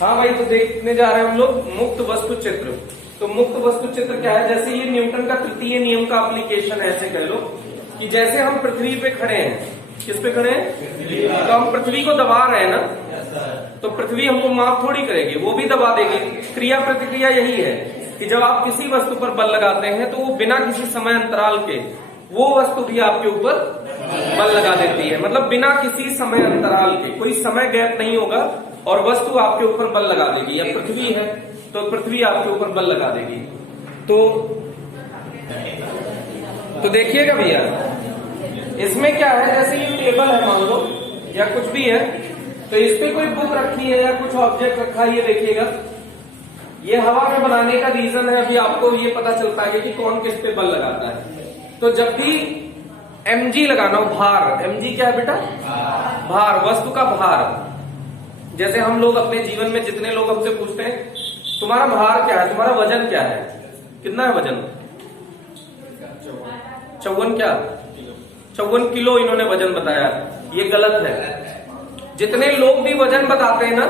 हाँ भाई, तो देखने जा रहे हैं हम लोग मुक्त वस्तु चित्र। तो मुक्त वस्तु चित्र क्या है? जैसे ये न्यूटन का तृतीय नियम का एप्लीकेशन है, ऐसे कह लो कि जैसे हम पृथ्वी पे खड़े हैं, किस पे खड़े हैं? तो हम पृथ्वी को दबा रहे हैं ना, तो पृथ्वी हमको माफ थोड़ी करेगी, वो भी दबा देगी। क्रिया प्रतिक्रिया यही है कि जब आप किसी वस्तु पर बल लगाते हैं तो वो बिना किसी समय अंतराल के वो वस्तु भी आपके ऊपर बल लगा देती है। मतलब बिना किसी समय अंतराल के, कोई समय गैप नहीं होगा और वस्तु आपके ऊपर बल लगा देगी। या पृथ्वी है तो पृथ्वी आपके ऊपर बल लगा देगी। तो देखिएगा भैया, इसमें क्या है, जैसे ये टेबल है मान लो या कुछ भी है, तो इस पे कोई बुक रखी है या कुछ ऑब्जेक्ट रखा है, ये देखिएगा ये हवा में बनाने का रीजन है। अभी आपको ये पता चलता है कि कौन किस पे बल लगाता है। तो जब भी mg लगाना हो, भार, mg क्या है बेटा? भार, वस्तु का भार। जैसे हम लोग अपने जीवन में जितने लोग हमसे पूछते हैं तुम्हारा भार क्या है, तुम्हारा वजन क्या है, कितना है वजन? 54 किलो इन्होंने वजन बताया। ये गलत है। जितने लोग भी वजन बताते हैं ना,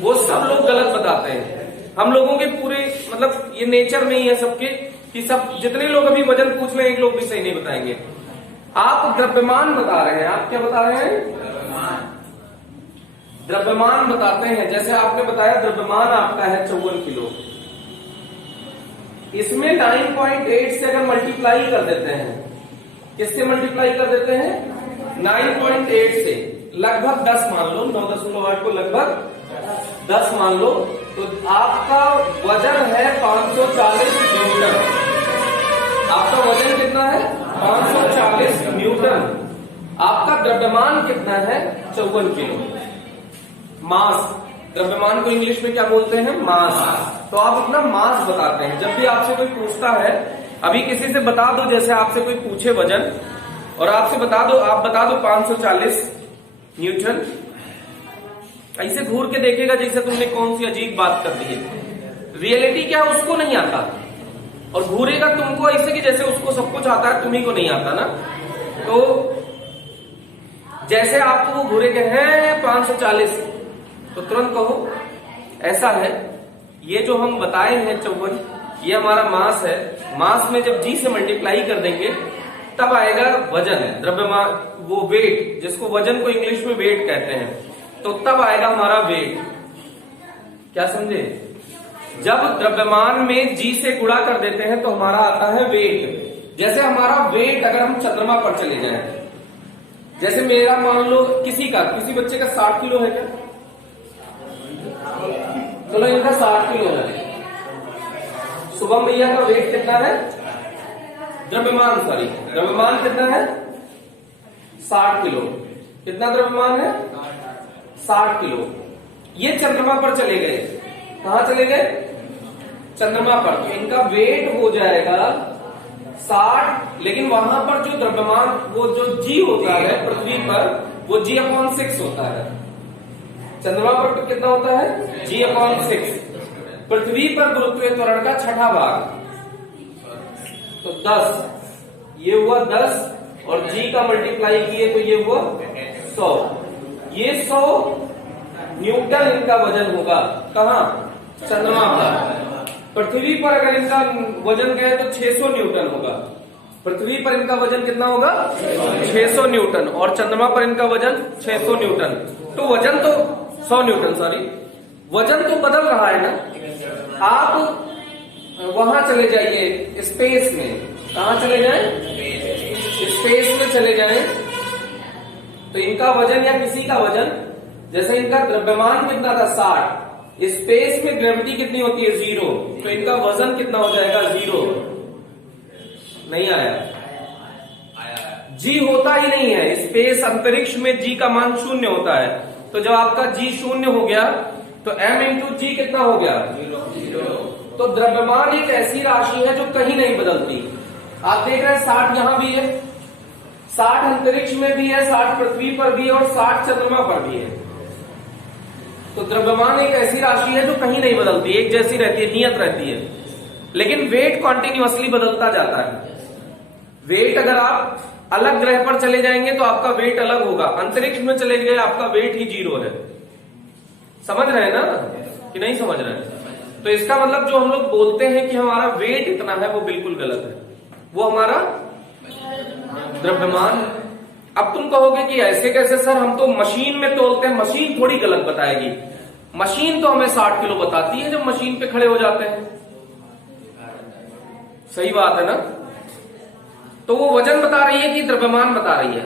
वो सब लोग गलत बताते हैं। हम लोगों के पूरे मतलब ये नेचर में ही है सबके कि सब जितने लोग अभी वजन पूछ रहे हैं, एक लोग भी सही नहीं बताएंगे। आप द्रव्यमान बता रहे हैं। आप क्या बता रहे हैं? द्रव्यमान बताते हैं। जैसे आपने बताया द्रव्यमान आपका है 54 किलो। इसमें 9.8 से अगर मल्टीप्लाई कर देते हैं, किससे मल्टीप्लाई कर देते हैं? 9.8 से लगभग 10 मान लो, 9.8 को लगभग 10 मान लो, तो आपका वजन है 540 न्यूटन। आपका वजन कितना है? 540 न्यूटन। आपका द्रव्यमान कितना है? 54 किलो। मास, द्रव्यमान को इंग्लिश में क्या बोलते हैं? मास। तो आप अपना मास बताते हैं। जब भी आपसे कोई पूछता है, अभी किसी से बता दो, जैसे आपसे कोई पूछे वजन और आपसे बता दो, आप बता दो 540 न्यूटन, ऐसे घूर के देखेगा जैसे तुमने कौन सी अजीब बात कर दी है। रियलिटी क्या है उसको नहीं आता, और घूरेगा तुमको ऐसे कि जैसे उसको सब कुछ आता है, तुम्ही को नहीं आता ना। तो जैसे आपको वो घूरे के हैं 540, तो तुरंत कहो ऐसा है। ये जो हम बताए हैं 54, ये हमारा मास है। मास में जब जी से मल्टीप्लाई कर देंगे तब आएगा वजन, द्रव्यमान, वो वेट, जिसको वजन को इंग्लिश में वेट कहते हैं। तो तब आएगा हमारा वेट। क्या समझे? जब द्रव्यमान में जी से गुणा कर देते हैं तो हमारा आता है वेट। जैसे हमारा वेट अगर हम चंद्रमा पर चले जाएं, जैसे मेरा मान लो किसी बच्चे का 60 किलो है क्या? चलो इनका 60 किलो है। शुभम भैया का वेट कितना है? द्रव्यमान कितना है? 60 किलो। कितना द्रव्यमान है? 60 किलो। ये चंद्रमा पर चले गए। कहां चले गए? चंद्रमा पर। तो इनका वेट हो जाएगा 60, लेकिन वहां पर जो द्रव्यमान, वो जो जी होता है पृथ्वी पर, वो G/6 होता है। चंद्रमा पर तो कितना होता है? G/6। पृथ्वी पर गुरुत्वीय त्वरण का 6ठा भाग, तो 10। ये हुआ 10 और जी का मल्टीप्लाई किए तो ये हुआ 100। ये 100 न्यूटन इनका वजन होगा। कहां? चंद्रमा पर। पृथ्वी पर अगर इनका वजन गया तो 600 न्यूटन होगा। पृथ्वी पर इनका वजन कितना होगा? 600 न्यूटन। और चंद्रमा पर इनका वजन 600 न्यूटन। तो वजन तो 100 न्यूटन, सॉरी, वजन तो बदल रहा है ना। आप वहां चले जाइए स्पेस में। कहां चले जाएं? स्पेस में चले जाएं, तो इनका वजन या किसी का वजन, जैसे इनका द्रव्यमान कितना था? 60। स्पेस में ग्रेविटी कितनी होती है? 0। तो इनका वजन कितना हो जाएगा? 0। नहीं आया? जी होता ही नहीं है स्पेस, अंतरिक्ष में जी का मान 0 होता है। तो जब आपका जी 0 हो गया तो m इंटू जी कितना हो गया? 0। तो द्रव्यमान एक ऐसी राशि है जो कहीं नहीं बदलती। आप देख रहे हैं 60 यहां भी है, 60 अंतरिक्ष में भी है, 60 पृथ्वी पर भी है और 60 चंद्रमा पर भी है। तो द्रव्यमान एक ऐसी राशि है जो कहीं नहीं बदलती, एक जैसी रहती है, नियत रहती है। लेकिन वेट कॉन्टिन्यूअसली बदलता जाता है। वेट अगर आप अलग ग्रह पर चले जाएंगे तो आपका वेट अलग होगा। अंतरिक्ष में चले गए आपका वेट ही 0 है। समझ रहे हैं ना कि नहीं समझ रहे हैं? तो इसका मतलब जो हम लोग बोलते हैं कि हमारा वेट इतना है वो बिल्कुल गलत है, वो हमारा द्रव्यमान। अब तुम कहोगे कि ऐसे कैसे सर, हम तो मशीन में तोलते हैं, मशीन थोड़ी गलत बताएगी। मशीन तो हमें 60 किलो बताती है जब मशीन पे खड़े हो जाते हैं। सही बात है ना? तो वो वजन बता रही है कि द्रव्यमान बता रही है?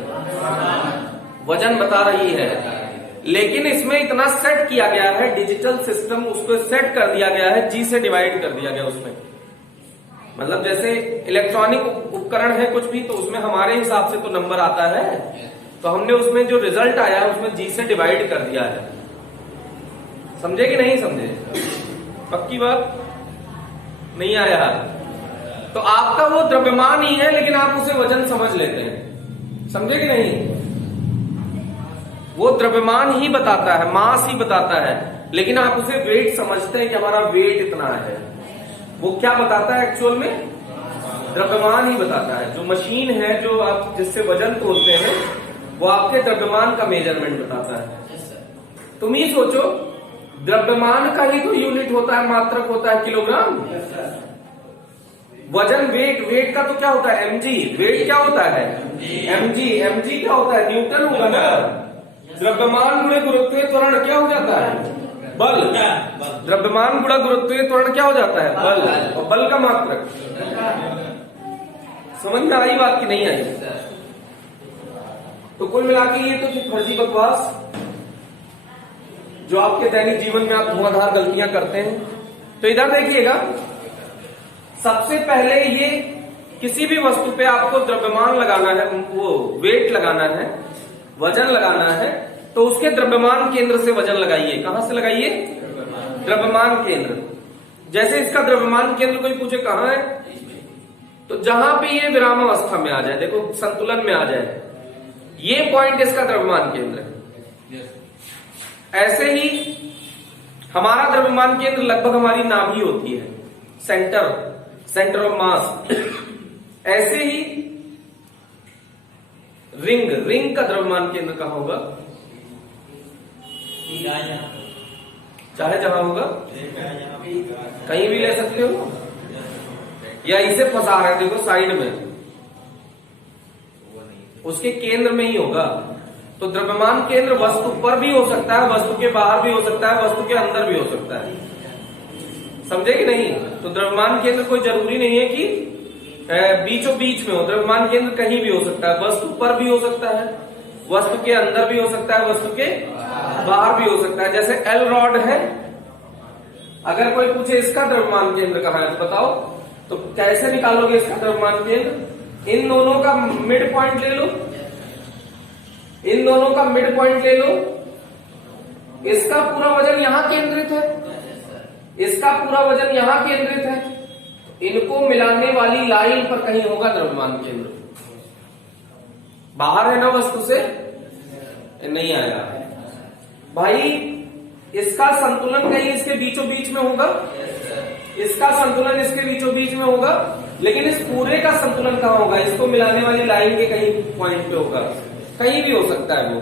वजन बता रही है। लेकिन इसमें इतना सेट किया गया है, डिजिटल सिस्टम, उसको सेट कर दिया गया है, जी से डिवाइड कर दिया गया उसमें। मतलब जैसे इलेक्ट्रॉनिक उपकरण है कुछ भी, तो उसमें हमारे हिसाब से तो नंबर आता है, तो हमने उसमें जो रिजल्ट आया है उसमें जी से डिवाइड कर दिया है। समझे कि नहीं समझे? पक्की बात? नहीं आया? तो आपका वो द्रव्यमान ही है, लेकिन आप उसे वजन समझ लेते हैं। समझे कि नहीं? वो द्रव्यमान ही बताता है, मास ही बताता है, लेकिन आप उसे वेट समझते हैं कि हमारा वेट इतना है। वो क्या बताता है एक्चुअल में? द्रव्यमान ही बताता है। जो मशीन है, जो आप जिससे वजन तोलते हैं, वो आपके द्रव्यमान का मेजरमेंट बताता है। तुम ही सोचो, द्रव्यमान का ही तो यूनिट होता है, मात्रक होता है किलोग्राम। वजन, वेट का तो क्या होता है? mg। वेट क्या होता है? mg क्या होता है? न्यूटन होगा ना। द्रव्यमान गुणे गुरुत्वीय त्वरण क्या हो जाता है? बल। द्रव्यमान गुणा गुरुत्वीय त्वरण क्या हो जाता है? बल। और बल का मात्रक। समझ में आई बात की नहीं आई? तो कुल मिला के ये तो थी फर्जी बकवास जो आपके दैनिक जीवन में आप धुआंधार गलतियां करते हैं। तो इधर देखिएगा, सबसे पहले ये किसी भी वस्तु पे आपको द्रव्यमान लगाना है, वो वेट लगाना है, वजन लगाना है, तो उसके द्रव्यमान केंद्र से वजन लगाइए। कहां से लगाइए? द्रव्यमान केंद्र। जैसे इसका द्रव्यमान केंद्र कोई पूछे कहां है, तो जहां पे ये विराम अवस्था में आ जाए, देखो संतुलन में आ जाए, ये पॉइंट इसका द्रव्यमान केंद्र है। ऐसे ही हमारा द्रव्यमान केंद्र लगभग हमारी नाभि होती है, सेंटर ऑफ मास। ऐसे ही रिंग का द्रव्यमान केंद्र कहां होगा? चाहे जहां होगा, कहीं भी ले सकते हो, या इसे फंसा रहे देखो साइड में, उसके केंद्र में ही होगा। तो द्रव्यमान केंद्र वस्तु पर भी हो सकता है, वस्तु के बाहर भी हो सकता है, वस्तु के अंदर भी हो सकता है। समझे कि नहीं? तो द्रव्यमान केंद्र कोई जरूरी नहीं है कि बीचों बीच में हो। द्रव्यमान केंद्र कहीं भी हो सकता है, वस्तु पर भी हो सकता है, वस्तु के अंदर भी हो सकता है, वस्तु के बाहर भी हो सकता है। जैसे एल रॉड है, अगर कोई पूछे इसका द्रव्यमान केंद्र कहाँ है तो बताओ, तो कैसे निकालोगे इसका द्रव्यमान केंद्र? इन दोनों का मिड पॉइंट ले लो, इन दोनों का मिड पॉइंट ले लो, इसका पूरा वजन यहां केंद्रित है, इसका पूरा वजन यहां केंद्रित है, इनको मिलाने वाली लाइन पर कहीं होगा द्रव्यमान केंद्र। बाहर है ना वस्तु से, नहीं आया भाई। इसका संतुलन कहीं इसके बीचों बीच में होगा, इसका संतुलन इसके बीचों बीच में होगा, लेकिन इस पूरे का संतुलन कहां होगा? इसको मिलाने वाली लाइन के कहीं पॉइंट पे होगा। कहीं भी हो सकता है, वो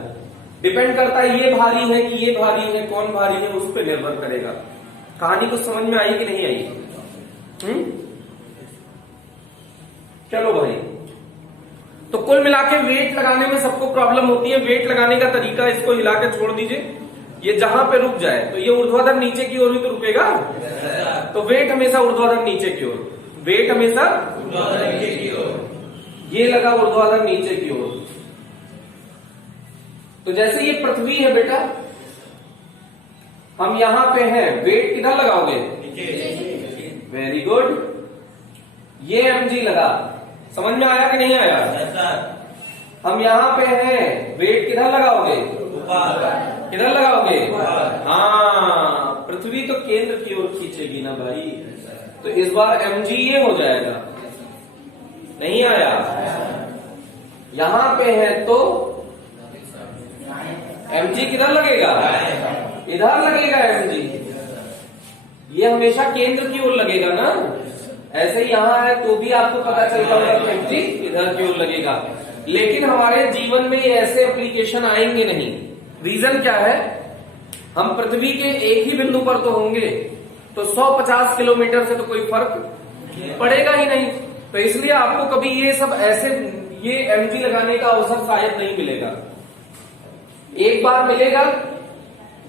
डिपेंड करता है ये भारी है कि ये भारी है, कौन भारी है उस पर निर्भर करेगा। कहानी कुछ समझ में आई कि नहीं आई? चलो भाई, तो कुल मिला के वेट लगाने में सबको प्रॉब्लम होती है। वेट लगाने का तरीका, इसको हिला के छोड़ दीजिए, ये जहां पे रुक जाए, तो ये ऊर्ध्वाधर नीचे की ओर भी तो रुकेगा, तो वेट हमेशा ऊर्ध्वाधर नीचे की ओर, वेट हमेशा ऊर्ध्वाधर नीचे की ओर, ये लगा ऊर्ध्वाधर नीचे की ओर। तो जैसे ये पृथ्वी है बेटा, हम यहां पे हैं, वेट किधर लगाओगे? वेरी गुड, ये mg लगा। समझ में आया कि नहीं आया? हम यहां पे हैं, वेट किधर लगाओगे? किधर लगाओगे? हाँ, पृथ्वी तो केंद्र की ओर खींचेगी ना भाई, तो इस बार mg ये हो जाएगा। नहीं आया? यहां पे है तो mg किधर लगेगा? इधर लगेगा mg, ये हमेशा केंद्र की ओर लगेगा ना। ऐसे ही यहां है तो भी आपको पता चलता होगा कि mg इधर की ओर लगेगा। लेकिन हमारे जीवन में ऐसे एप्लीकेशन आएंगे नहीं। रीजन क्या है? हम पृथ्वी के एक ही बिंदु पर तो होंगे, तो 150 किलोमीटर से तो कोई फर्क पड़ेगा ही नहीं। तो इसलिए आपको कभी ये सब ऐसे ये mg लगाने का अवसर शायद नहीं मिलेगा। एक बार मिलेगा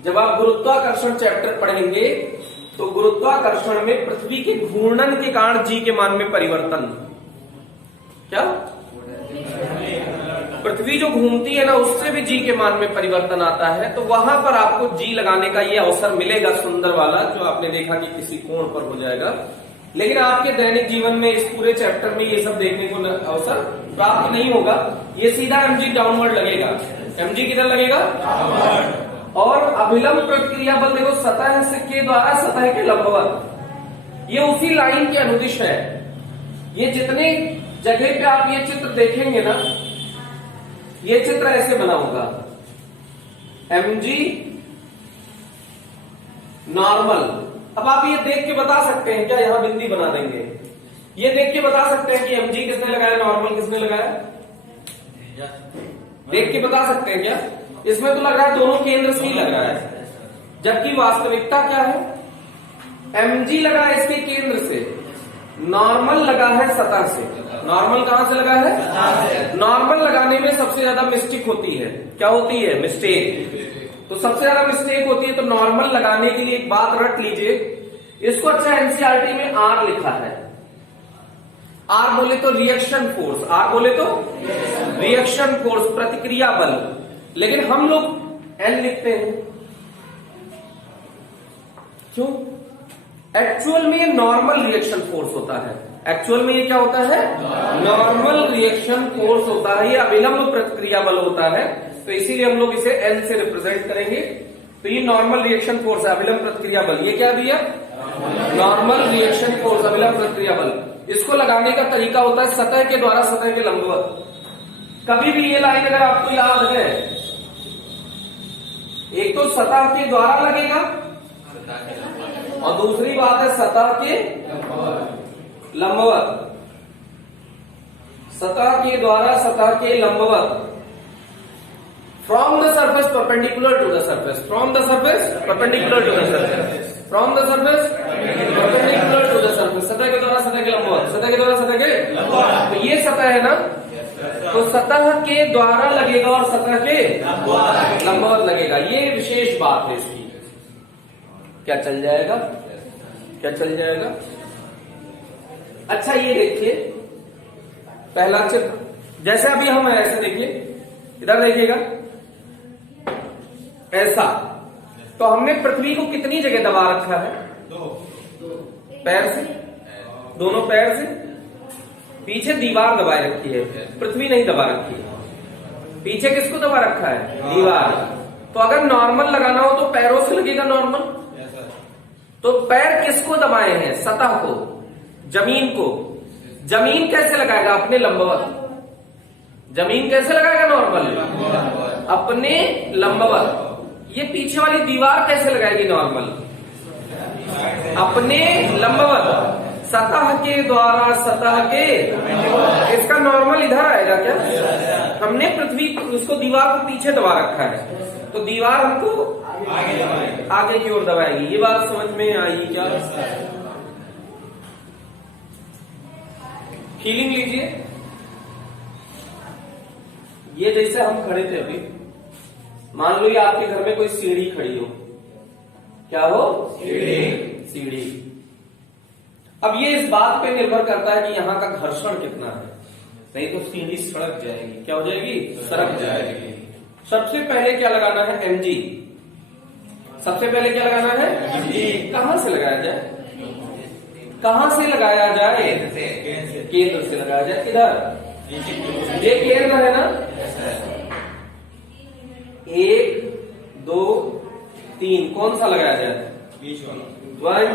जब आप गुरुत्वाकर्षण चैप्टर पढ़ेंगे, तो गुरुत्वाकर्षण में पृथ्वी के घूर्णन के कारण जी के मान में परिवर्तन, क्या पृथ्वी जो घूमती है ना उससे भी जी के मान में परिवर्तन आता है, तो वहां पर आपको जी लगाने का ये अवसर मिलेगा सुंदर वाला, जो आपने देखा कि किसी कोण पर हो जाएगा। लेकिन आपके दैनिक जीवन में इस पूरे चैप्टर में ये सब देखने को अवसर प्राप्त नहीं होगा। ये सीधा mg डाउनवर्ड लगेगा। mg किधर लगेगा? और अभिलंब प्रतिक्रिया बल देखो, सतह से के द्वारा सतह के लंबवत, ये उसी लाइन के अनुदिश है। ये जितने जगह पे आप ये चित्र देखेंगे ना, ये चित्र ऐसे बना होगा, mg नॉर्मल। अब आप ये देख के बता सकते हैं क्या, यहां बिंदी बना देंगे, ये देख के बता सकते हैं कि mg किसने लगाया, नॉर्मल किसने लगाया, देख के बता सकते हैं क्या? इसमें तो लग रहा है दोनों केंद्र से ही लग रहा है, जबकि वास्तविकता क्या है, mg लगा है इसके केंद्र से, नॉर्मल लगा है सतह से। नॉर्मल कहां से लगा है? नॉर्मल लगाने में सबसे ज्यादा मिस्टेक होती है, क्या होती है? मिस्टेक। तो सबसे ज्यादा मिस्टेक होती है, तो नॉर्मल लगाने के लिए एक बात रट लीजिए, इसको अच्छा एनसीईआरटी में आर लिखा है। आर बोले तो रिएक्शन फोर्स, आर बोले तो रिएक्शन फोर्स, प्रतिक्रिया बल, लेकिन हम लोग एन लिखते हैं, क्यों? एक्चुअल में ये नॉर्मल रिएक्शन फोर्स होता है। एक्चुअल में ये क्या होता है? नॉर्मल रिएक्शन फोर्स होता है, ये अभिलंब प्रतिक्रिया बल होता है, तो इसीलिए हम लोग इसे एन से रिप्रेजेंट करेंगे। तो ये नॉर्मल रिएक्शन फोर्स है, अभिलंब प्रतिक्रिया बल। ये क्या दिया? नॉर्मल रिएक्शन फोर्स, अभिलंब प्रतिक्रिया बल। इसको लगाने का तरीका होता है सतह के द्वारा सतह के लंबवत। कभी भी ये लाइन अगर आपको याद है, एक तो सतह के द्वारा लगेगा और दूसरी बात है सतह के लंबवत। सतह के द्वारा सतह के लंबवत। From the surface perpendicular to the surface. From the surface perpendicular to the surface. From the surface perpendicular to the surface. सतह के द्वारा सतह के लंबवत, सतह के द्वारा सतह के लंबवत। तो ये सतह है ना, तो सतह के द्वारा लगेगा और सतह के लंबवत लगेगा। ये विशेष बात है इसकी। क्या चल जाएगा? क्या चल जाएगा? अच्छा ये देखिए पहला चित्र, जैसे अभी हम ऐसे देखिए, इधर देखिएगा ऐसा, तो हमने पृथ्वी को कितनी जगह दबा रखा है? पैर से, दोनों पैर से। पीछे दीवार दबाए रखी है, पृथ्वी नहीं दबा रखी है। पीछे किसको दबा रखा है? दीवार। तो अगर नॉर्मल लगाना हो तो पैरों से लगेगा नॉर्मल। तो पैर किसको दबाए हैं? सतह को, जमीन को। जमीन कैसे लगाएगा? अपने लंबवत। जमीन कैसे लगाएगा? नॉर्मल, अपने लंबवत। ये पीछे वाली दीवार कैसे लगाएगी? नॉर्मल, अपने लंबवत। सतह के द्वारा सतह के, इसका नॉर्मल इधर आएगा क्या? हमने पृथ्वी उसको दीवार को पीछे दबा रखा है, तो दीवार हमको आगे की ओर दबाएगी। ये बात समझ में आई क्या? फीलिंग लीजिए। ये जैसे हम खड़े थे अभी, मान लो ये आपके घर में कोई सीढ़ी खड़ी हो, क्या हो? सीढ़ी। अब ये इस बात पे निर्भर करता है कि यहाँ का घर्षण कितना है, नहीं तो सीढ़ी सड़क जाएगी। क्या हो जाएगी? सड़क जाएगी। सबसे पहले क्या लगाना है? mg। सबसे पहले क्या लगाना है? mg। कहां से लगाया जाए? कहां से लगाया जाए? केंद्र से लगाया जाए। इधर ये केंद्र है ना, 1 2 3, कौन सा लगाया जाए? 1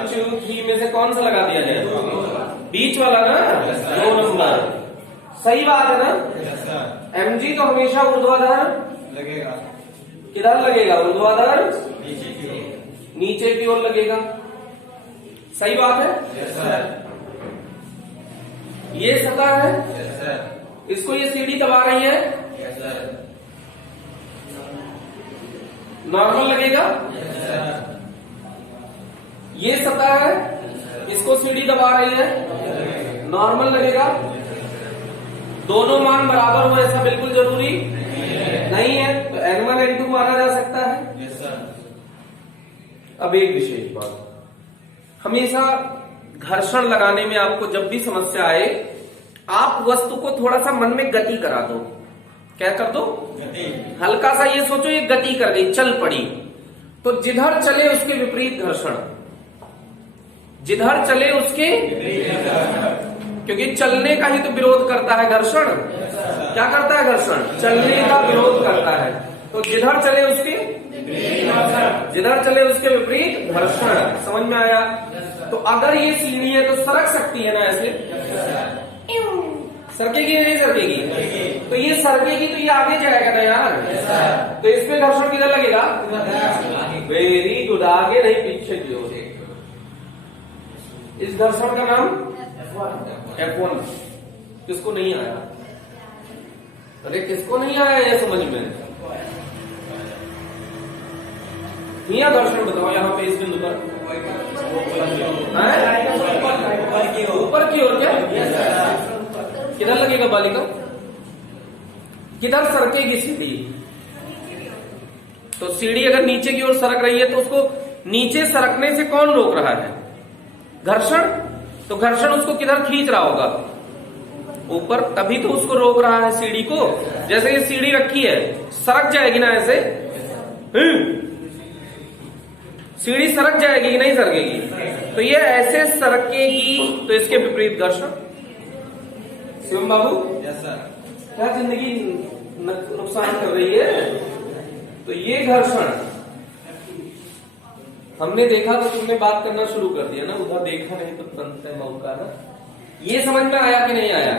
2 3 में से कौन सा लगा दिया जाए? बीच वाला ना, 2 नंबर। सही बात है ना? mg तो हमेशा ऊर्ध्वाधर लगेगा। किधर लगेगा? ऊर्ध्वाधर, नीचे की ओर लगेगा। सही बात है? ये सतह है, इसको ये सीढ़ी दबा रही है, नॉर्मल लगेगा। ये सतह है, इसको सीढ़ी दबा रही है, नॉर्मल लगेगा। दोनों मान बराबर हो ऐसा बिल्कुल जरूरी नहीं है, तो N1 N2 माना जा सकता है। अब एक विशेष बात, हमेशा घर्षण लगाने में आपको जब भी समस्या आए, आप वस्तु को थोड़ा सा मन में गति करा दो। क्या कर दो? हल्का सा ये सोचो ये गति कर गई, चल पड़ी, तो जिधर चले उसके विपरीत घर्षण, जिधर चले उसके, क्योंकि चलने का ही तो विरोध करता है घर्षण। क्या करता है घर्षण? चलने का विरोध करता है। तो जिधर चले उसके, जिधर चले उसके विपरीत घर्षण। समझ में आया? तो अगर ये सीढ़ी है तो सरक सकती है ना ऐसे, सरकेगी या नहीं सरकेगी? तो ये सरकेगी तो ये आगे जाएगा ना यार, तो इसमें घर्षण किधर लगेगा? वेरी गुड, आगे नहीं पीछे की ओर। इस घर्षण का नाम F1। किसको नहीं आया? अरे किसको नहीं आया ये समझ में? यहाँ घर्षण बताओ, यहाँ पे इस बिंदु पर ऊपर की ओर। क्या किधर लगेगा बालिका? किधर सरकेगी सीढ़ी? तो सीढ़ी अगर नीचे की ओर सरक रही है तो उसको नीचे सरकने से कौन रोक रहा है? घर्षण। तो घर्षण उसको किधर खींच रहा होगा? ऊपर, तभी तो उसको रोक रहा है सीढ़ी को। जैसे ये सीढ़ी रखी है, सरक जाएगी ना ऐसे, सीढ़ी सरक जाएगी कि नहीं सरकेगी? तो ये ऐसे सरकेगी, तो इसके विपरीत घर्षण। शिवम बाबू, क्या जिंदगी नुकसान कर रही है? तो ये घर्षण हमने देखा तो तुमने बात करना शुरू कर दिया ना, उधर देखा नहीं तो तुरंत है मौका ना। ये समझ में आया कि नहीं आया?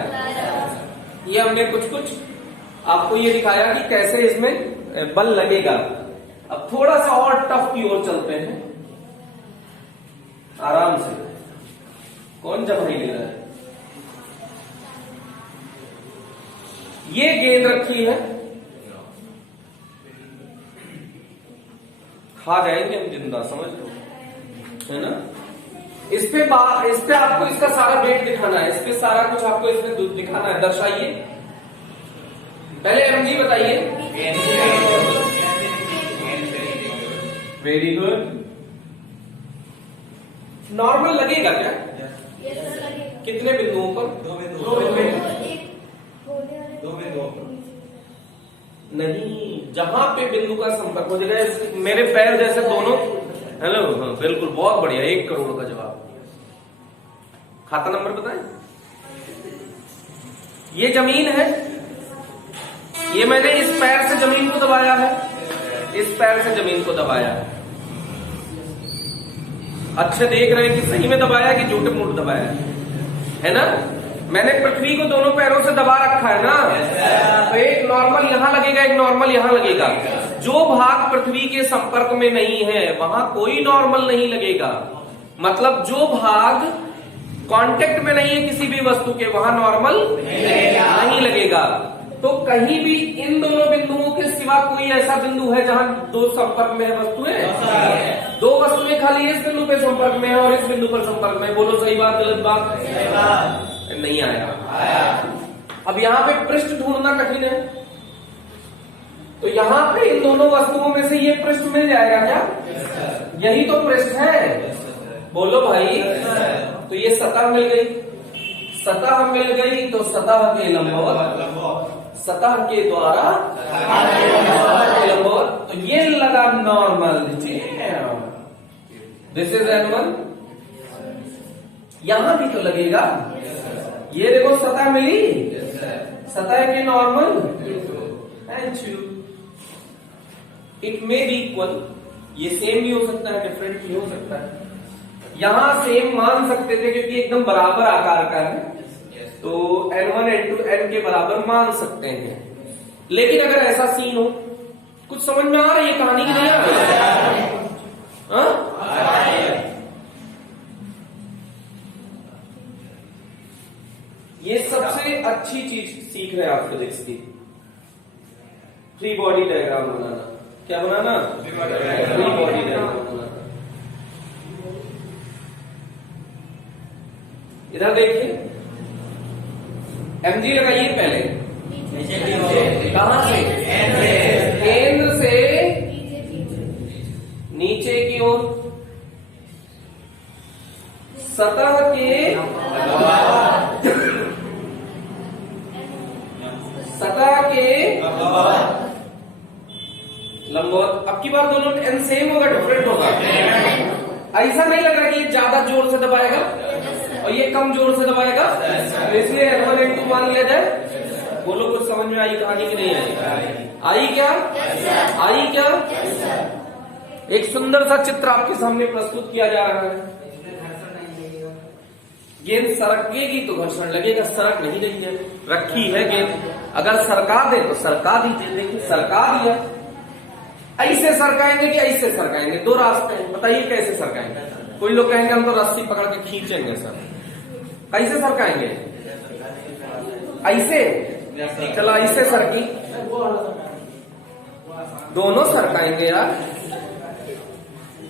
ये हमने कुछ कुछ आपको ये दिखाया कि कैसे इसमें बल लगेगा। अब थोड़ा सा और टफ की ओर चलते हैं, आराम से। कौन जमाई ले रहा है? ये गेंद रखी है, खा जाएंगे हम जिंदा, समझ लो, है ना? इस पे आपको इसका सारा वेट दिखाना है, इस पे सारा कुछ आपको इसमें दिखाना है। दर्शाइए, पहले एमजी बताइए। Very good. नॉर्मल लगेगा क्या? कितने बिंदुओं पर? दो बिंदुओं नहीं, जहां पे बिंदु का संपर्क हो जाएगा, मेरे पैर जैसे दोनों। हेलो, हाँ बिल्कुल, बहुत बढ़िया, 1 करोड़ का जवाब। खाता नंबर बताएं। ये जमीन है, ये मैंने इस पैर से जमीन को दबाया है, इस पैर से जमीन को दबाया है। अच्छे देख रहे हैं कि सही में दबाया कि झूठे मूठ दबाया है ना? मैंने पृथ्वी को दोनों पैरों से दबा रखा है ना, तो एक नॉर्मल यहां लगेगा, एक नॉर्मल यहां लगेगा। जो भाग पृथ्वी के संपर्क में नहीं है वहां कोई नॉर्मल नहीं लगेगा। मतलब जो भाग कांटेक्ट में नहीं है किसी भी वस्तु के, वहां नॉर्मल नहीं लगेगा। तो कहीं भी इन दोनों बिंदुओं के सिवा कोई ऐसा बिंदु है जहां दो संपर्क में है वस्तुएं? दो वस्तुएं खाली इस बिंदु पे संपर्क में है और इस बिंदु पर संपर्क में। बोलो सही बात गलत बात? नहीं आया। अब यहाँ पे पृष्ठ ढूंढना कठिन है, तो यहाँ पे इन दोनों वस्तुओं में से ये पृष्ठ मिल जाएगा क्या? यही तो पृष्ठ है। बोलो भाई। तो ये सतह मिल गई, सतह मिल गई तो सतह के लंबवत, सतह के द्वारा लंबवत, तो ये लगा नॉर्मल। This is N1। यहां भी तो लगेगा, ये देखो सतह मिली, सतह के normal it may be equal. ये सेम भी हो सकता है, डिफरेंट भी हो सकता है। यहां सेम मान सकते थे क्योंकि एकदम बराबर आकार का है, तो N1 N2 N के बराबर मान सकते हैं। लेकिन अगर ऐसा सीन हो, कुछ समझ में आ रही है कहानी की? नहीं आ रही? ये सबसे अच्छी चीज सीख रहे हैं आप फिजिक्स की, फ्री बॉडी डायग्राम बनाना। क्या बनाना? फ्री बॉडी डायग्राम बनाना। इधर देखिए, mg लगाइए पहले। कहां से? केंद्र से नीचे की ओर, सतह के लंबवत। अब की बार दोनों एन सेम होगा डिफरेंट होगा? ऐसा नहीं लग रहा कि ये ज्यादा जोर से दबाएगा और ये कम जोर से दबाएगा, तो इसलिए N1 N2 मान लिया जाए। बोलो कुछ समझ में आई कहानी की नहीं आई? आई क्या? आई क्या? एक सुंदर सा चित्र आपके सामने प्रस्तुत किया जा रहा है। गेंद सरकेगी तो घर्षण लगेगा, सरक नहीं रही है, रखी है गेंद। अगर सरका दे तो सरका दीजिए। देखिए सरका दिया, ऐसे सरकाएंगे कि ऐसे सरकाएंगे? दो रास्ते हैं, बताइए कैसे सरकाएंगे? कोई लोग कहेंगे हम तो रस्सी पकड़ के खींचेंगे सर। कैसे सरकाएंगे? ऐसे? चलो ऐसे सरकी, दोनों सरकाएंगे यार।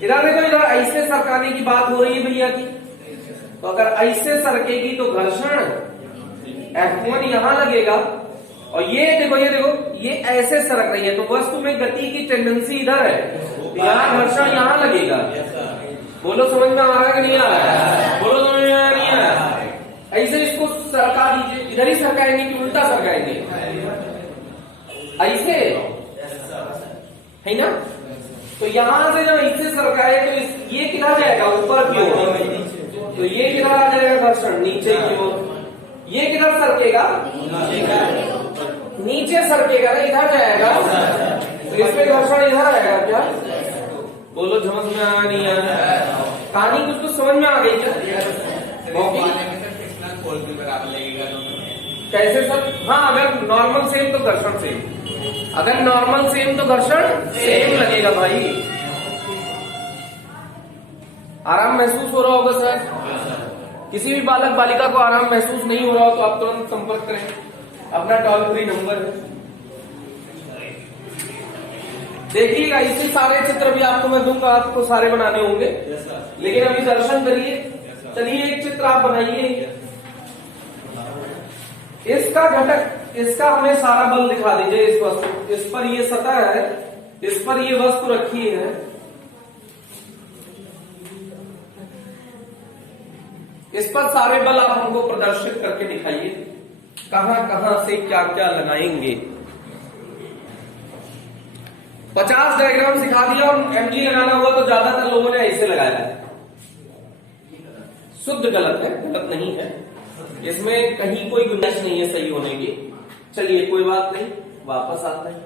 इधर देखो, इधर ऐसे सरकाने की बात हो रही है भैया की। तो अगर ऐसे सरकेगी तो घर्षण F1 यहां लगेगा, और ये देखो ये ऐसे सरक रही है, तो वस्तु में गति की टेंडेंसी इधर है, यहाँ घर्षण यहां लगेगा। बोलो समझ में आ रहा है कि नहीं आ रहा है? बोलो समझ में आ रहा नहीं आ रहा? ऐसे इसको सरका दीजिए। इधर ही सरकाएंगे कि उल्टा सरकाएंगे? ऐसे है ना? तो यहां से जब ऐसे सरकाए तो ये किधर जाएगा? ऊपर की ओर। तो ये किधर आ जाएगा घर्षण? नीचे की ओर। ये किधर सरकेगा? नीचे सरकेगा ना, इधर जाएगा। तो इसमें घर्षण इधर आएगा क्या? बोलो समझ में आया नहीं आया? कहानी कुछ तो समझ में आ गई क्या? कैसे सर? हाँ, अगर नॉर्मल सेम तो घर्षण सेम, अगर नॉर्मल सेम तो घर्षण सेम लगेगा भाई। आराम महसूस हो रहा होगा सर? किसी भी बालक बालिका को आराम महसूस नहीं हो रहा हो तो आप तुरंत संपर्क करें, अपना टोल फ्री नंबर है। देखिएगा, इसी सारे चित्र भी आपको मैं दूंगा, आपको सारे बनाने होंगे, लेकिन अभी दर्शन करिए। चलिए एक चित्र आप बनाइए, इसका घटक, इसका हमें सारा बल दिखा दीजिए। इस वस्तु, इस पर ये सतह है, इस पर ये वस्तु रखी है, इस पर सारे बल आप हमको प्रदर्शित करके दिखाइए, कहां कहां से क्या क्या लगाएंगे। 50 डायग्राम सिखा दिया और mg लगाना हुआ तो ज्यादातर लोगों ने ऐसे लगाया है। शुद्ध गलत है, गलत नहीं है, इसमें कहीं कोई गुंजाइश नहीं है सही होने की। चलिए कोई बात नहीं, वापस आते हैं।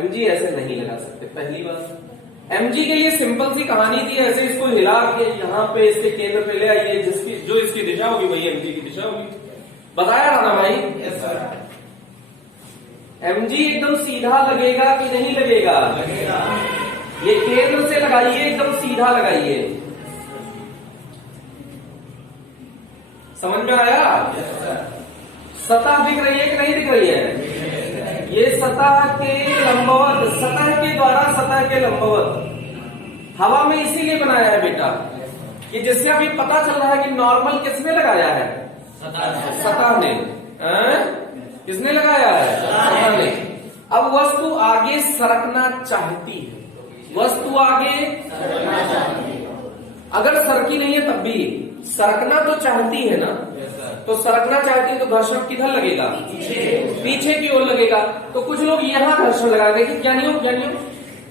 mg ऐसे नहीं लगा सकते। पहली बात, mg के लिए सिंपल सी कहानी थी, ऐसे इसको हिला के यहाँ पे इसके केंद्र पे ले आइए, जिसकी जो इसकी दिशा होगी वही mg की दिशा होगी। बताया था ना भाई? Yes sir. mg एकदम सीधा लगेगा कि नहीं लगेगा? लगेगा। ये केंद्र से लगाइए, एकदम सीधा लगाइए। समझ में आया? सतह दिख रही है कि नहीं दिख रही है? ये सतह के लंबवत, सतह के द्वारा सतह के लंबवत हवा में इसीलिए बनाया है बेटा कि जिससे अभी पता चल रहा है कि नॉर्मल किसने लगाया है? सतह ने। किसने लगाया है? सतह ने। अब वस्तु आगे सरकना चाहती है, वस्तु आगे अगर सरकी नहीं है तब भी सरकना तो चाहती है ना, तो सरकना चाहती है तो घर्षण किधर लगेगा? पीछे की ओर लगेगा। तो कुछ लोग यहाँ घर्षण लगाएंगे कि ज्ञानियों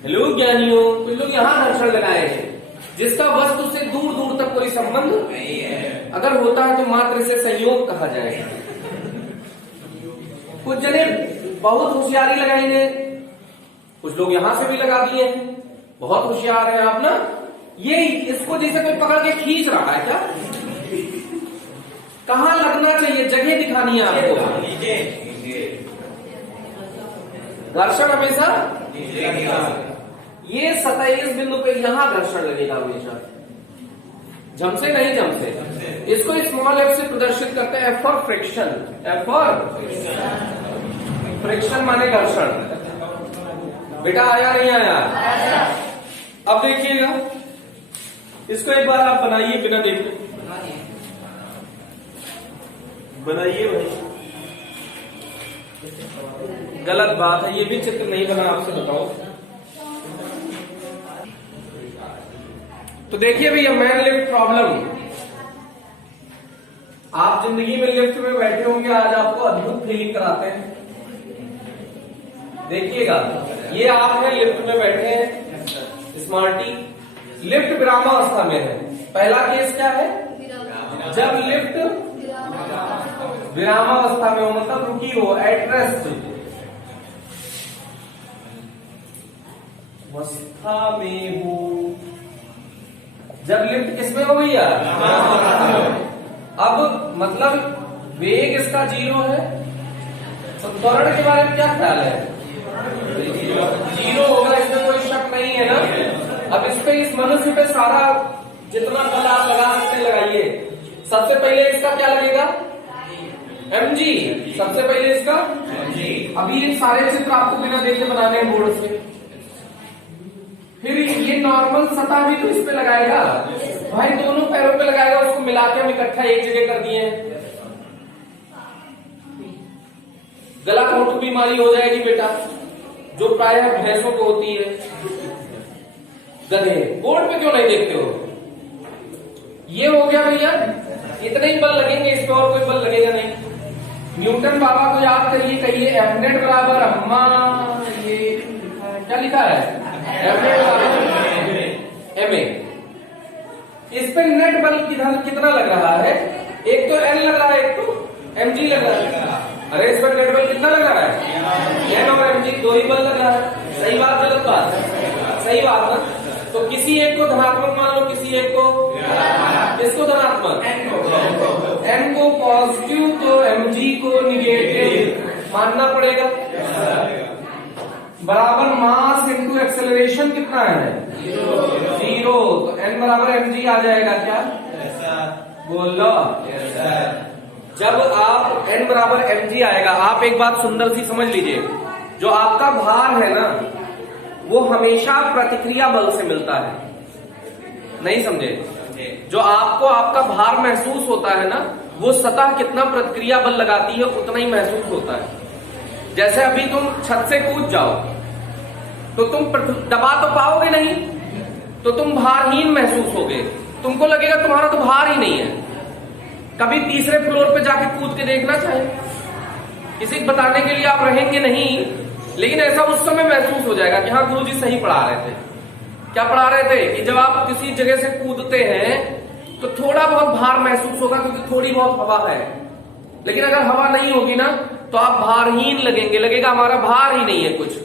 हेलो ज्ञानियों, कुछ लोग यहाँ घर्षण लगाए हैं जिसका वस्तु से दूर दूर तक कोई संबंध नहीं है। अगर होता है तो मात्र इसे संयोग कहा जाएगा। कुछ जने बहुत होशियारी लगाएंगे, कुछ लोग यहां से भी लगा दिए हैं, बहुत होशियार है आप ना। ये इसको जैसे कोई पकड़ के खींच रहा है क्या? कहां लगना चाहिए, जगह दिखानी है आपको। घर्षण हमेशा ये सतह इस बिंदु पे यहां घर्षण लगेगा हमेशा, जम से नहीं जम से। इसको स्मॉल एफ से प्रदर्शित करते हैं, F for friction. F for friction माने घर्षण। बेटा आया नहीं आया? अब देखिएगा, इसको एक बार आप बनाइए बिना देखे, बनाइए भाई। गलत बात है, ये भी चित्र नहीं बना, आपसे बताओ। तो देखिए भैया, मैन लिफ्ट प्रॉब्लम। आप जिंदगी में लिफ्ट में बैठे होंगे, आज आपको अद्भुत फीलिंग कराते हैं। देखिएगा, ये आप हैं लिफ्ट में बैठे हैं, स्मार्टी। लिफ्ट विरामावस्था में है। पहला केस क्या है? जब लिफ्ट विरामावस्था में हो, मतलब रुकी हो, एट रेस्ट अवस्था में हो। जब लिफ्ट किसमें हो भैया? अब मतलब वेग इसका 0 है, तो त्वरण के बारे में क्या ख्याल है? 0 होगा, इसमें कोई शक नहीं है ना। अब इस पे, इस मनुष्य पे सारा जितना बल आप लगा सकते लगाइए। सबसे पहले इसका क्या लगेगा? mg। सबसे पहले इसका mg। अभी ये सारे चित्र आपको बिना देखे बनाने हैं बोर्ड से। फिर ये नॉर्मल सतह भी तो इस पे लगाएगा भाई, दोनों पैरों पे लगाएगा, उसको मिला के हम इकट्ठा एक जगह कर दिए हैं। गला घोटू बीमारी हो जाएगी बेटा, जो प्रायः भैंसों को होती है। गधे बोर्ड पे क्यों नहीं देखते हो? ये हो गया भैया, इतने ही बल लगेंगे इस पे, और कोई बल लगेगा नहीं। न्यूटन बाबा को याद करिए, कहिए एफ नेट बराबर अम्मा, ये क्या लिखा है? एफ नेट बराबर एम ए। इस पे नेट बल कितना लग रहा है? एक तो एन लग रहा है, एक तो एम जी लग रहा है। अरे इस पर नेट बल कितना लग रहा है? एन और एम जी, 2 ही बल लग रहा है। सही बात गलत बात? सही बात ना। तो किसी एक को धनात्मक मान लो, किसी एक को, किसको धनात्मक? एन को पॉजिटिव, तो एम जी को निगेटिव मानना पड़ेगा। बराबर मास इंटू एक्सेलरेशन कितना है? 0। तो एन बराबर एम जी आ जाएगा क्या? बोलो। जब आप एन बराबर एम जी आएगा, आप एक बात सुंदर सी समझ लीजिए, जो आपका भार है ना, वो हमेशा प्रतिक्रिया बल से मिलता है। नहीं समझे? जो आपको आपका भार महसूस होता है ना, वो सतह कितना प्रतिक्रिया बल लगाती है उतना ही महसूस होता है। जैसे अभी तुम छत से कूद जाओ तो तुम दबा तो पाओगे नहीं, तो तुम भारहीन महसूस होगे, तुमको लगेगा तुम्हारा तो भार ही नहीं है। कभी तीसरे फ्लोर पे जाके कूद के देखना चाहिए, किसी को बताने के लिए आप रहेंगे नहीं, लेकिन ऐसा उस समय महसूस हो जाएगा कि हाँ गुरुजी सही पढ़ा रहे थे। क्या पढ़ा रहे थे? कि जब आप किसी जगह से कूदते हैं तो थोड़ा बहुत भार महसूस होगा, क्योंकि थोड़ी बहुत हवा है। लेकिन अगर हवा नहीं होगी ना, तो आप भारहीन लगेंगे, लगेगा हमारा भार ही नहीं है कुछ।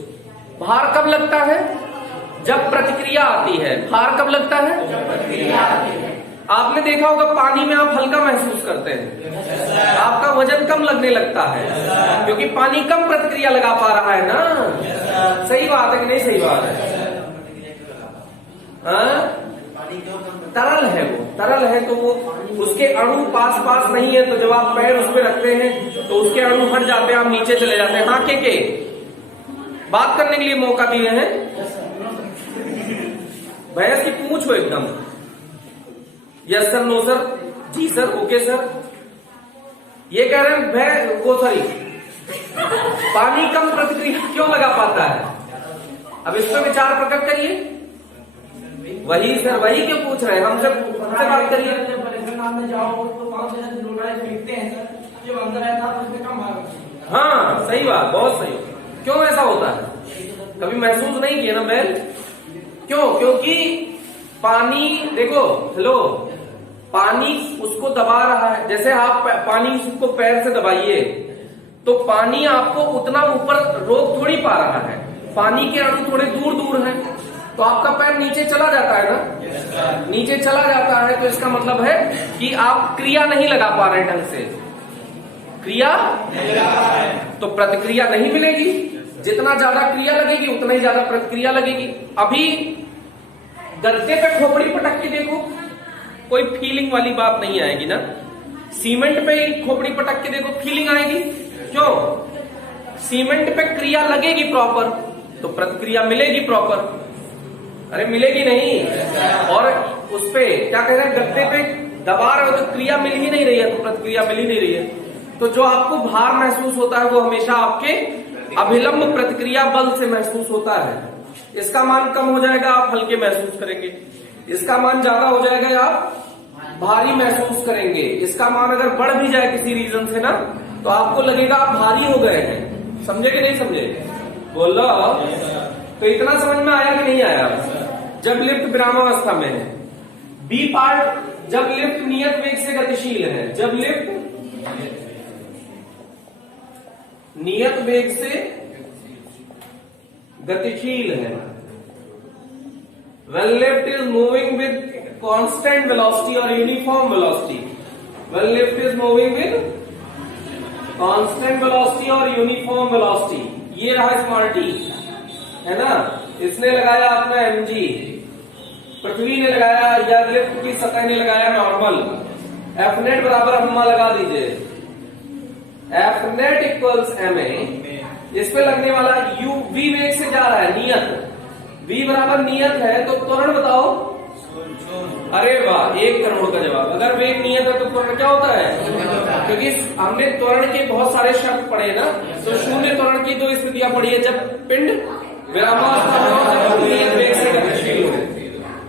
भार कब लगता है? जब प्रतिक्रिया आती है। भार कब लगता है? जब प्रतिक्रिया आती है। आपने देखा होगा पानी में आप हल्का महसूस करते हैं, आपका वजन कम लगने लगता है, क्योंकि पानी कम प्रतिक्रिया लगा पा रहा है ना। सही बात है कि नहीं? सही बात है। तरल है, वो तरल है, तो वो उसके अणु पास पास नहीं है, तो जब आप पैर उस पर रखते हैं तो उसके अणु हट जाते हैं, आप नीचे चले जाते हैं। हाँ के बात करने के लिए मौका दिए हैं। भैंस की पूंछ हो एकदम। यस सर, नो सर, जी सर, ओके सर। ये कह रहे हैं भैंस वो सॉरी पानी कम प्रतिक्रिया क्यों लगा पाता है? अब इस पर विचार प्रकट करिए। वही सर, वही क्यों पूछ रहे हैं? हमसे बात करिए। में जाओ तो फेंकते हैं सर, जब अंदर रहता है उसमें कम भाग। हाँ सही बात, बहुत सही। क्यों ऐसा होता है? कभी महसूस नहीं किया ना बैल? क्यों? क्योंकि पानी, देखो हेलो, पानी उसको दबा रहा है। जैसे आप पानी को पैर से दबाइए तो पानी आपको उतना ऊपर रोक थोड़ी पा रहा है, पानी के अणु थोड़े दूर दूर हैं, तो आपका पैर नीचे चला जाता है ना। नीचे चला जाता है तो इसका मतलब है कि आप क्रिया नहीं लगा पा रहे ढंग से। क्रिया नहीं लगा पा रहे, तो प्रतिक्रिया नहीं मिलेगी। जितना ज्यादा क्रिया लगेगी उतना ही ज्यादा प्रतिक्रिया लगेगी। अभी गद्दे पे खोपड़ी पटक के देखो, कोई फीलिंग वाली बात नहीं आएगी ना। सीमेंट पे खोपड़ी पटक के देखो, फीलिंग आएगी। क्यों? सीमेंट पे क्रिया लगेगी प्रॉपर, तो प्रतिक्रिया मिलेगी प्रॉपर। अरे मिलेगी नहीं, और उस पे क्या कह रहे हैं, गत्ते पे दबा रहे हो तो क्रिया मिल ही नहीं रही है, तो प्रतिक्रिया मिल ही नहीं रही है। तो जो आपको भार महसूस होता है वो हमेशा आपके अभिलंब प्रतिक्रिया बल से महसूस होता है। इसका मान कम हो जाएगा, आप हल्के महसूस करेंगे। इसका मान ज्यादा हो जाएगा, आप भारी महसूस करेंगे। इसका मान अगर बढ़ भी जाए किसी रीजन से ना, तो आपको लगेगा आप भारी हो गए हैं। समझे कि नहीं समझे? बोलो। तो इतना समझ में आया कि नहीं आया? जब लिफ्ट विरामावस्था में है। बी पार्ट, जब लिफ्ट नियत वेग से गतिशील है। जब लिफ्ट नियत वेग से गतिशील है। When lift is moving with constant velocity or uniform velocity. When lift is moving with constant velocity or uniform velocity. ये रहा स्मॉल टी, है ना? इसने लगाया अपना mg, पृथ्वी ने लगाया या लिफ्ट की सतह ने लगाया नॉर्मल। एफ नेट बराबर अम्मा लगा दीजिए, F net equals M A. इस पे लगने वाला यू वी वेग से जा रहा है, नियत v बराबर नियत है, तो त्वरण बताओ। अरे वाह, 1 करोड़ का जवाब। अगर वेग नियत है तो त्वरण क्या होता है? क्योंकि हमने त्वरण के बहुत सारे शब्द पढ़े ना, तो शून्य त्वरण की 2 स्थितियां पढ़ी है, जब पिंड विरामावस्था में हो, जब नियत वेग से गतिशील हो।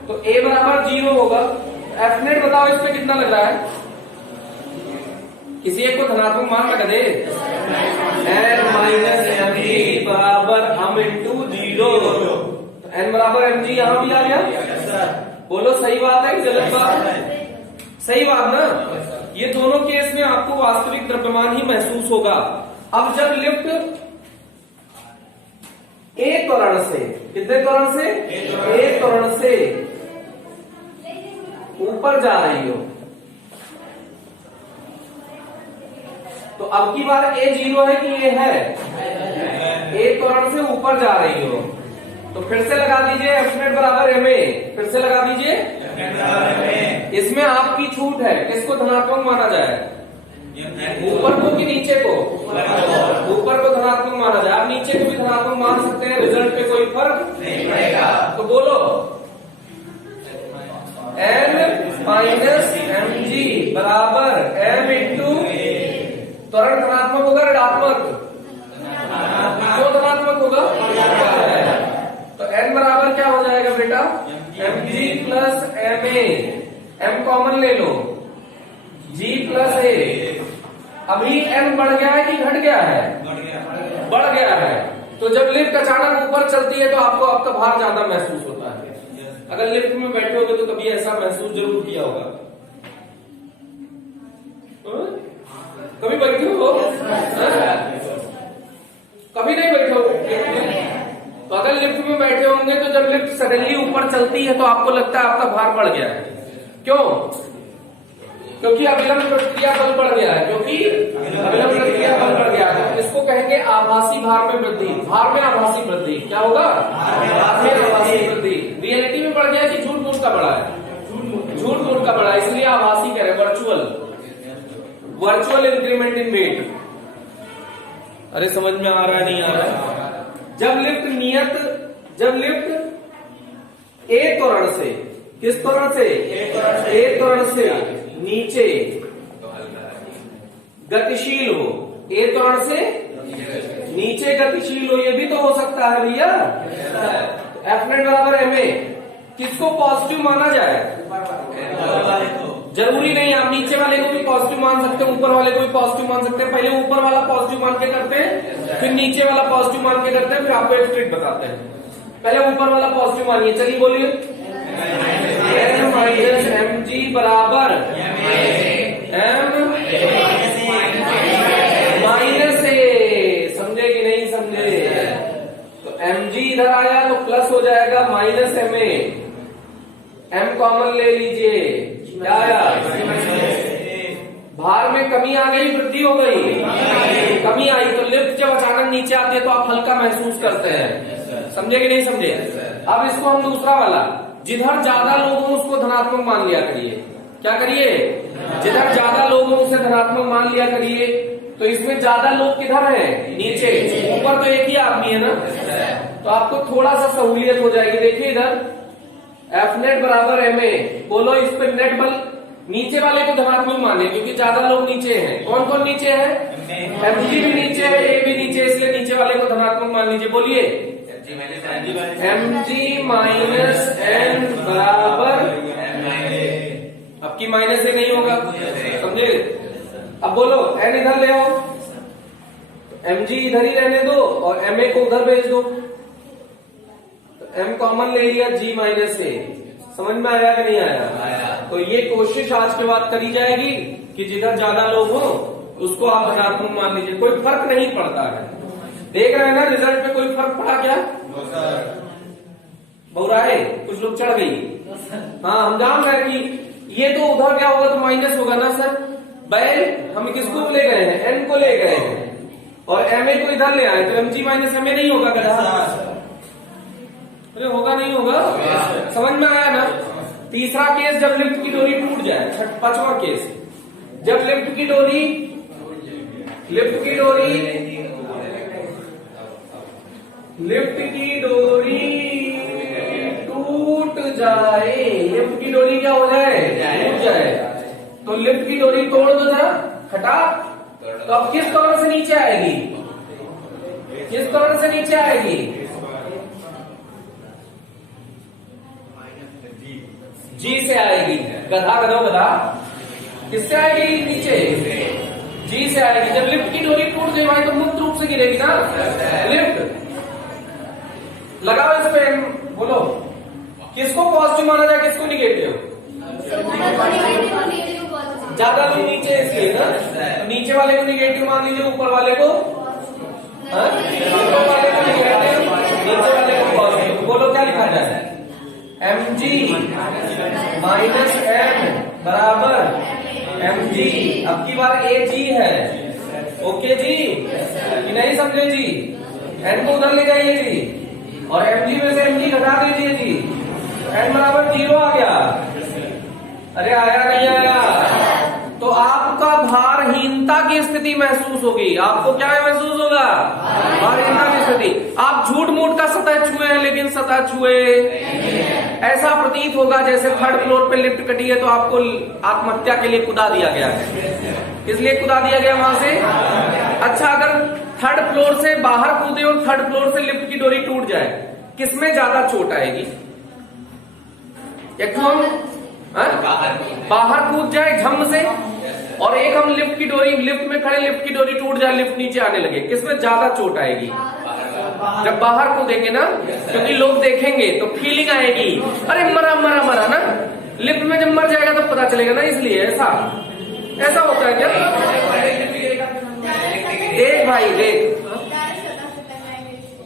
तो a बराबर 0 होगा। एफ नेट बताओ, इस पे कितना लग रहा है? किसी एक को धनात्मक मान लगा दे। n माइनस एम जी बराबर हम इंटू 0। n बराबर mg यहां भी आ गया। बोलो सही बात है कि गलत बात है? सही बात ना? ये दोनों केस में आपको वास्तविक द्रव्यमान ही महसूस होगा। अब जब लिफ्ट एक त्वरण से, कितने त्वरण से? एक त्वरण से ऊपर जा रही हो, तो अब की बार a 0 है कि ये है? एक त्वरण से ऊपर जा रही हो, तो फिर से लगा दीजिए एफ नेट बराबर एम ए। फिर से लगा दीजिए। इसमें आपकी छूट है, किसको धनात्मक माना जाए? ऊपर को कि नीचे को? ऊपर को धनात्मक माना जाए। आप नीचे को भी धनात्मक मान सकते हैं, रिजल्ट पे कोई फर्क नहीं पड़ेगा। तो बोलो n माइनस एम जी बराबर m इंटू, त्वरण धनात्मक होगा ऋणात्मक? क्यों धनात्मक होगा? तो n बराबर क्या हो जाएगा बेटा? mg plus ma। m common ले लो, g प्लस a। अभी n बढ़ गया है कि घट गया है? बढ़ गया है। तो जब लिफ्ट अचानक ऊपर चलती है तो आपको आपका भार ज्यादा महसूस होता है। अगर लिफ्ट में बैठे होगे तो कभी ऐसा महसूस जरूर किया होगा। कभी बैठे हो? कभी नहीं बैठे हो? तो अगर लिफ्ट में बैठे होंगे तो जब लिफ्ट सडनली ऊपर चलती है तो आपको लगता है आपका भार बढ़ गया है। क्यों? क्योंकि अभिलंब प्रतिक्रिया बल बढ़ गया है। क्योंकि अभिलंब प्रतिक्रिया बल बढ़ गया है। इसको कहेंगे आभासी भार में वृद्धि। भार में आभासी वृद्धि। क्या होगा? भार में आभासी वृद्धि। रियलिटी में बढ़ गया कि झूठ मूठ का बढ़ा है? झूठ मूठ का बढ़ा है, इसलिए आभासी कह रहे हैं, वर्चुअल इंक्रीमेंट इन वेट। अरे समझ में आ रहा है नहीं आ रहा है? जब लिफ्ट एक त्वरण से, किस त्वरण से? एक त्वरण से नीचे गतिशील हो, एक त्वरण से नीचे गतिशील हो, ये भी तो हो सकता है भैया। एफ नेट बराबर एम ए। किसको पॉजिटिव माना जाए? जरूरी नहीं, आप नीचे वाले को भी पॉजिटिव मान सकते हैं, ऊपर वाले को भी पॉजिटिव मान सकते हैं। पहले ऊपर वाला पॉजिटिव मान के करते हैं, फिर नीचे वाला पॉजिटिव मान के करते हैं, फिर आपको एक ट्रिक बताते हैं। पहले ऊपर वाला पॉजिटिव मानिए, चलिए बोलिए। एन माइनस एम जी बराबर एम माइनस ए। समझे कि नहीं समझे? तो एम जी इधर आया तो प्लस हो जाएगा minus M A. M common ले लीजिए, क्या आया? भार में कमी आ गई, वृद्धि हो गई? कमी आई। तो लिफ्ट जब अचानक नीचे आती है तो आप हल्का महसूस करते हैं। समझे कि नहीं समझे? अब इसको हम दूसरा वाला, जिधर ज्यादा लोग हों उसको धनात्मक मान लिया करिए। क्या करिए? जिधर ज्यादा लोग हों उसे धनात्मक मान लिया करिए। तो इसमें ज्यादा लोग किधर हैं? नीचे। ऊपर तो एक ही आदमी है ना, तो आपको थोड़ा सा सहूलियत हो जाएगी। देखिए इधर एफ नेट बराबर एम ए, बोलो इस पे नेट बल नीचे वाले को धनात्मक माने क्योंकि ज्यादा लोग नीचे हैं। कौन कौन नीचे है? एम जी भी नीचे है, ए भी नीचे, इसलिए नीचे वाले को धनात्मक मान लीजिए। बोलिए एम जी माइनस एन बराबर, अब की माइनस से नहीं होगा, समझे? अब बोलो एन इधर ले आओ, एम जी इधर ही रहने दो और एम ए को उधर भेज दो, एम कॉमन ले लिया, जी माइनस ए। समझ में आया कि नहीं आया? तो ये कोशिश आज के बाद करी जाएगी कि जिधर ज्यादा लोग हो उसको आप धनात्मक मान लीजिए, कोई फर्क नहीं पड़ता है। देख रहे हैं ना रिजल्ट पे कोई फर्क पड़ा क्या? बहुराए कुछ लोग चढ़ गई। हाँ हम जान रहे कि ये तो उधर क्या होगा तो माइनस होगा ना सर। बैल हम किसको ले गए हैं? एन को ले गए हैं और एम ए को इधर ले आए, तो M G minus M A नहीं होगा गधा? अरे होगा नहीं होगा? समझ में आया ना? तीसरा केस जब लिफ्ट की डोरी टूट जाए, पांचवा केस जब लिफ्ट की डोरी टूट जाए, लिफ्ट की डोरी क्या हो जाए? टूट जाए। तो लिफ्ट की डोरी तोड़ दो जरा, हटा, तो अब किस कॉर्नर से नीचे आएगी? किस कॉर्नर से नीचे आएगी? जी से आएगी। गधा गधो गधा, किससे आएगी? नीचे, जी से आएगी। जब लिफ्ट की डोरी टूट जाए भाई तो मुक्त रूप से गिरेगी ना लिफ्ट। लगाओ इस पे, बोलो किसको पॉजिटिव माना जाए, किसको निगेटिव? ज्यादा लोग नीचे इसलिए ना, तो नीचे वाले को निगेटिव मान लीजिए, ऊपर वाले को ऊपर वाले को निगेटिव, नीचे वाले को पॉजिटिव। बोलो क्या लिखा जाए? एम जी माइनस एन बराबर एम जी। अब की बार ए जी है, ओके जी कि नहीं समझे जी? एन को उधर ले जाइए जी और एम जी में से एम जी घटा दीजिए जी, एन बराबर 0 आ गया। अरे आया नहीं आया? तो आपका भारहीनता की स्थिति महसूस होगी। आपको क्या महसूस होगा? भारहीनता की स्थिति। आप झूठ मूठ का सतह छुए हैं लेकिन सतह छुए ऐसा प्रतीत होगा जैसे थर्ड फ्लोर पे लिफ्ट कटी है तो आपको आत्महत्या के लिए कुदा दिया गया है, इसलिए कुदा दिया गया वहां से। अच्छा अगर थर्ड फ्लोर से बाहर कूदे और थर्ड फ्लोर से लिफ्ट की डोरी टूट जाए, किसमें ज्यादा चोट आएगी? एक तो हम बाहर कूद जाए झम से और एक हम लिफ्ट की डोरी, लिफ्ट में खड़े लिफ्ट की डोरी टूट जाए, लिफ्ट नीचे आने लगे, किसमें ज्यादा चोट आएगी? जब बाहर कूदेंगे ना, क्योंकि लोग देखेंगे तो फीलिंग आएगी, अरे मरा मरा मरा ना। लिफ्ट में जब मर जाएगा तो पता चलेगा ना, इसलिए ऐसा होता है क्या? देख भाई देख,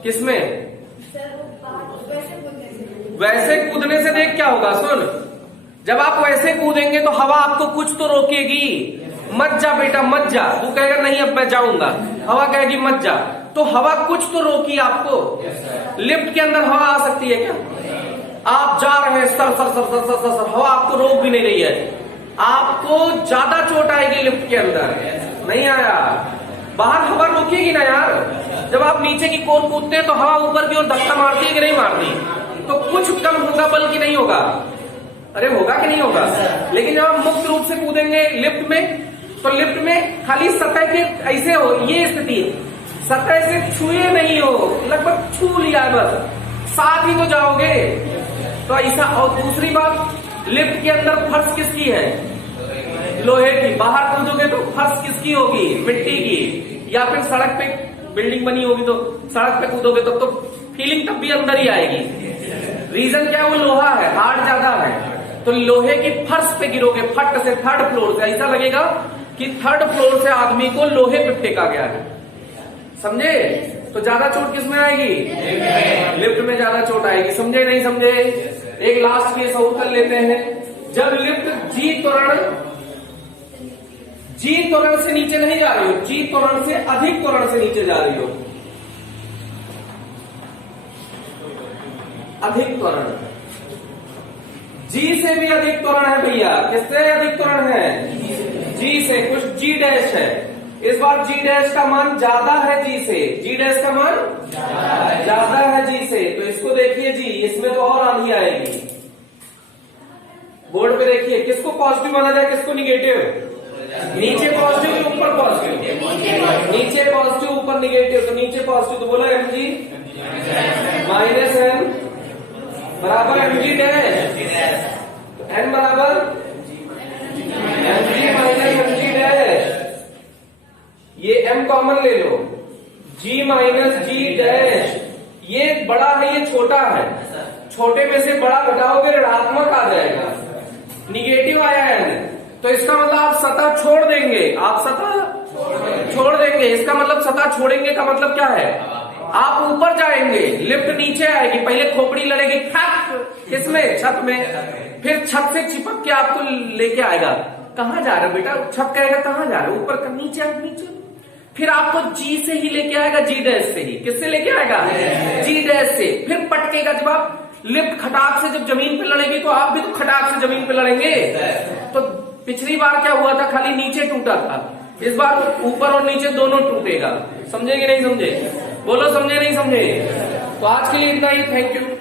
किसमें? वैसे कूदने से देख क्या होगा, सुन। जब आप वैसे कूदेंगे तो हवा आपको कुछ तो रोकेगी, मत जा बेटा मत जा। तू कहेगा नहीं अब मैं जाऊंगा, हवा कहेगी मत जा, तो हवा कुछ तो रोकी आपको। लिफ्ट के अंदर हवा आ सकती है क्या? आप जा रहे हैं sir sir sir sir sir sir, हवा आपको रोक भी नहीं रही है, आपको ज्यादा चोट आएगी लिफ्ट के अंदर। नहीं आया? बाहर हवा रोकेगी ना यार। जब आप नीचे की कोर कूदते हैं तो हवा ऊपर की ओर धक्का मारती है कि नहीं मारती? तो कुछ कम होगा बल्कि नहीं होगा। अरे होगा कि नहीं होगा? लेकिन जब आप मुक्त रूप से कूदेंगे लिफ्ट में, तो लिफ्ट में खाली सतह के ऐसे हो, ये स्थिति, सतह से छुए नहीं हो, लगभग छू लिया है बस, साथ ही तो जाओगे। तो ऐसा। और दूसरी बात, लिफ्ट के अंदर फर्श किसकी है? लोहे की। बाहर कूदोगे तो फर्श किसकी होगी? मिट्टी की। या फिर सड़क पे बिल्डिंग बनी होगी तो सड़क पे कूदोगे तो फीलिंग तब भी अंदर ही आएगी। रीजन क्या है? वो लोहा है, हार्ड ज्यादा है, तो लोहे की फर्श पे गिरोगे फट से थर्ड फ्लोर से, ऐसा लगेगा कि थर्ड फ्लोर से आदमी को लोहे पे फेंका गया है। समझे? तो ज्यादा चोट किसमें आएगी? लिफ्ट में ज्यादा चोट आएगी। समझे नहीं समझे? एक लास्ट केस और कर लेते हैं। जब लिफ्ट जी त्वरण से नीचे नहीं जा रही हो, जी त्वरण से अधिक त्वरण से नीचे जा रही हो, अधिक त्वरण, जी से भी अधिक त्वरण है भैया। किससे अधिक त्वरण है? जी से। कुछ जी डैश है, इस बार जी डैश का मान ज्यादा है जी से, जी डैश का मान ज्यादा है जी से, तो इसको देखिए जी, इसमें तो और आंधी आएगी। बोर्ड पे देखिए, किसको पॉजिटिव माना जाए, किसको निगेटिव? नीचे पॉजिटिव कि ऊपर पॉजिटिव? नीचे पॉजिटिव ऊपर निगेटिव, तो नीचे पॉजिटिव, तो बोला एम जी माइनस एम बराबर एम जी डैश, तो एन बराबर M G minus M G dash. ये एम कॉमन ले लो, जी माइनस जी डैश, ये बड़ा है ये छोटा है, छोटे में से बड़ा घटाओगे ऋणात्मक आ जाएगा, निगेटिव आया है, तो इसका मतलब आप सतह छोड़ देंगे, आप सतह छोड़ देंगे, इसका मतलब सतह छोड़ेंगे का मतलब क्या है, आप ऊपर जाएंगे, लिफ्ट नीचे आएगी, पहले खोपड़ी लड़ेगी किसमें, छत में, फिर छत से चिपक के आपको लेके आएगा, कहां जा रहे हो बेटा, छत कहेगा कहां जा रहे हो, ऊपर का नीचे, नीचे, फिर आपको जी से ही लेके आएगा, जी डैश से ही, किससे लेके आएगा, जी डैश से, फिर पटकेगा, जब आप लिफ्ट खटाक से जब जमीन पे लड़ेगी तो आप भी तो खटाक से जमीन पे लड़ेंगे। तो पिछली बार क्या हुआ था, खाली नीचे टूटा था, इस बार ऊपर और नीचे दोनों टूटेगा। समझे कि नहीं समझे, बोलो समझे नहीं समझे। तो आज के लिए इतना ही, थैंक यू।